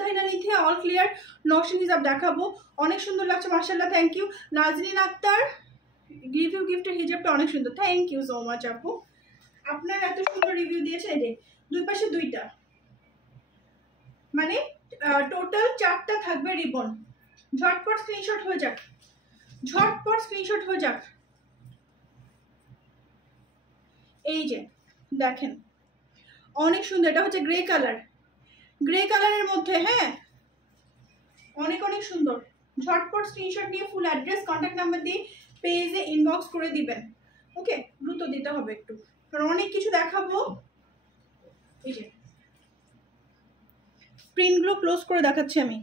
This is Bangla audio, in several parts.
Mumtahina Nithiya all clear. নওশিন হিজাব দেখাবো, অনেক সুন্দর লাগছে মাশাআল্লাহ, thank you. Nazneen Akter review গিফটের হিজাবটা অনেক সুন্দর, থ্যাংক ইউ সো মাচ আপু, আপনার এত সুন্দর রিভিউ দিয়েছেন। এই যে দুই পাশে দুইটা, মানে টোটাল 4টা থাকবে রিবন। ঝটপট স্ক্রিনশট হয়ে যাক, ঝটপট স্ক্রিনশট হয়ে যাক। এই যে দেখেন অনেক সুন্দর, এটা হচ্ছে গ্রে কালার, গ্রে কালারের মধ্যে, হ্যাঁ অনেক অনেক সুন্দর। ঝটপট স্ক্রিনশট নিয়ে ফুল অ্যাড্রেস কন্ট্যাক্ট নাম্বার দিয়ে পেজে ইনবক্স করে দিবেন। ওকে, দ্রুত দিতে হবে একটু, কারণ অনেক কিছু দেখাবো। এই যে প্রিন্টগুলো ক্লোজ করে দেখাচ্ছি আমি।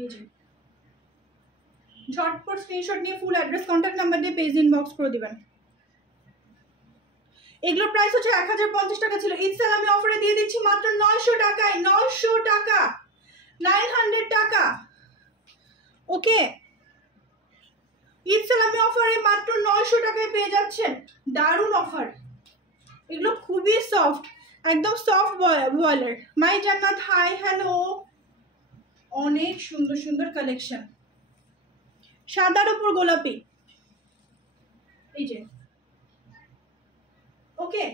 এই যে ঝটপট স্ক্রিনশট নিয়ে ফুল অ্যাড্রেস কন্ট্যাক্ট নাম্বার দিয়ে পেজ ইনবক্স করে দিবেন। এগুলোর প্রাইস হচ্ছে 1050 টাকা ছিল, ঈদ সালামি অফারে দিয়ে দিচ্ছি মাত্র 900 টাকায়। 900 টাকা, 900 টাকা। ওকে, ঈদ সালামি অফারে মাত্র 900 টাকায় পেয়ে যাচ্ছেন, দারুণ অফার। এগুলো খুবই সফট, একদম সফট ভয়েলের। মাই জান্নাত হাই, হ্যালো, অনেক সুন্দর সুন্দর কালেকশন। সাদার উপর গোলাপি, এই যে ওকে,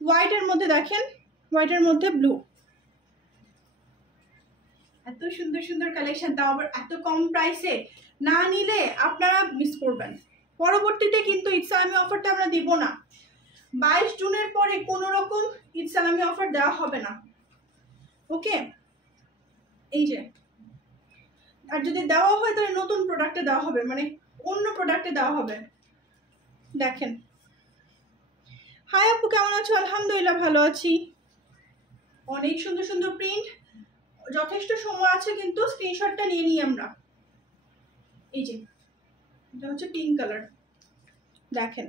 হোয়াইটের মধ্যে দেখেন, হোয়াইটের মধ্যে ব্লু, এত সুন্দর সুন্দর কালেকশন, তাও আবার এত কম প্রাইসে। না নিলে আপনারা মিস করবেন। পরবর্তীতে কিন্তু ঈদ সালামি অফারটা আমরা দিব না, 22 জুনের পরে কোনো রকম ঈদ সালামি অফার দেওয়া হবে না। ওকে, এই যে, আর যদি দেওয়া হয় তাহলে নতুন প্রোডাক্টে দেওয়া হবে, মানে অন্য প্রোডাক্টে দেওয়া হবে। দেখেন, হাই আপু কেমন আছো? আলহামদুলিল্লাহ ভালো আছি। অনেক সুন্দর সুন্দর প্রিন্ট, যথেষ্ট সময় আছে কিন্তু স্ক্রিনশটটা নিয়ে নিই আমরা। এই যে এটা হচ্ছে পিঙ্ক কালার, দেখেন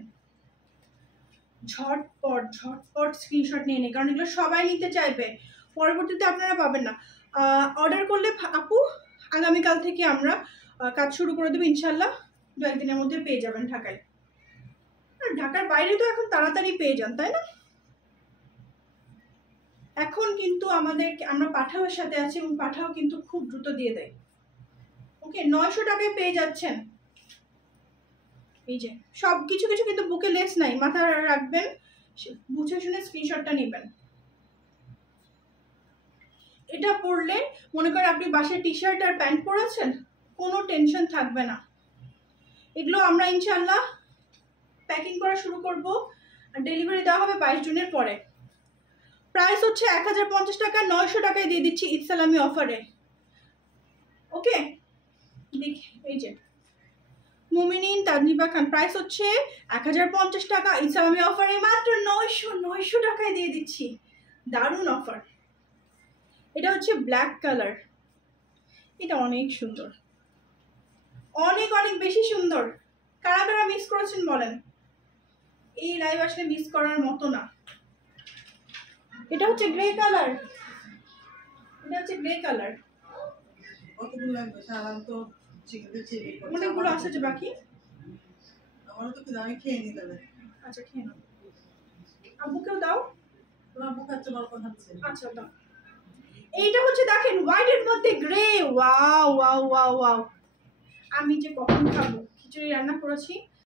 ঝটপট ঝটপট স্ক্রিনশট নিয়ে নিই, কারণ এগুলো সবাই নিতে চাইবে, পরবর্তীতে আপনারা পাবেন না। অর্ডার করলে আপু আগামীকাল থেকে আমরা কাজ শুরু করে দেবো ইনশাল্লাহ, 2-1 দিনের মধ্যে পেয়ে যাবেন ঢাকায়। আর ঢাকার বাইরে তো এখন তাড়াতাড়ি পেয়ে যান, তাই না? এখন কিন্তু আমরা পাঠাওয়ের সাথে আছি এবং পাঠাও কিন্তু খুব দ্রুত দিয়ে দেয়। ওকে, 900 টাকায় পেয়ে যাচ্ছেন। এই যে সব কিছু কিছু কিন্তু বুকে লেস নাই, মাথায় রাখবেন, বুঝে শুনে স্ক্রিনশটটা নেবেন। এটা পরলে মনে করেন আপনি বাসায় টি শার্ট আর প্যান্ট পরেছেন, কোনো টেনশন থাকবে না। এগুলো আমরা ইনশাল্লাহ প্যাকিং করা শুরু করব, আর ডেলিভারি দেওয়া হবে 22 জুনের পরে। প্রাইস হচ্ছে 1050 টাকা, 900 টাকায় দিয়ে দিচ্ছি ঈদ সালামি অফারে। ওকে, দেখি এই যে মুমিনিন তাজনিবা খান, প্রাইস হচ্ছে 1050 টাকা, ঈদ সালামি অফারে মাত্র 900 টাকায় দিয়ে দিচ্ছি, দারুণ অফার। এটা হচ্ছে ব্ল্যাক কালার, এটা অনেক সুন্দর, অনেক অনেক বেশি সুন্দর। কারা কারা মিস করেছেন বলেন, এই লাইভ আসলে মিস করার মতো না। এটা হচ্ছে গ্রে কালার, এটা হচ্ছে গ্রে কালার। কতগুলো লাগবে? সারাম তো অনেকগুলো আছে যে বাকি, আমারও তো আমি খেয়ে নিই তাহলে। আচ্ছা খেয়ে নাও, আব্বুকেও দাও। আব্বু খাচ্ছে, বাবা খাচ্ছে। আচ্ছা দাও। এইটা হচ্ছে দেখেন হোয়াইটের মধ্যে grey, wow wow wow wow. আমি যে কখন খাবো, খিচুড়ি রান্না করেছি,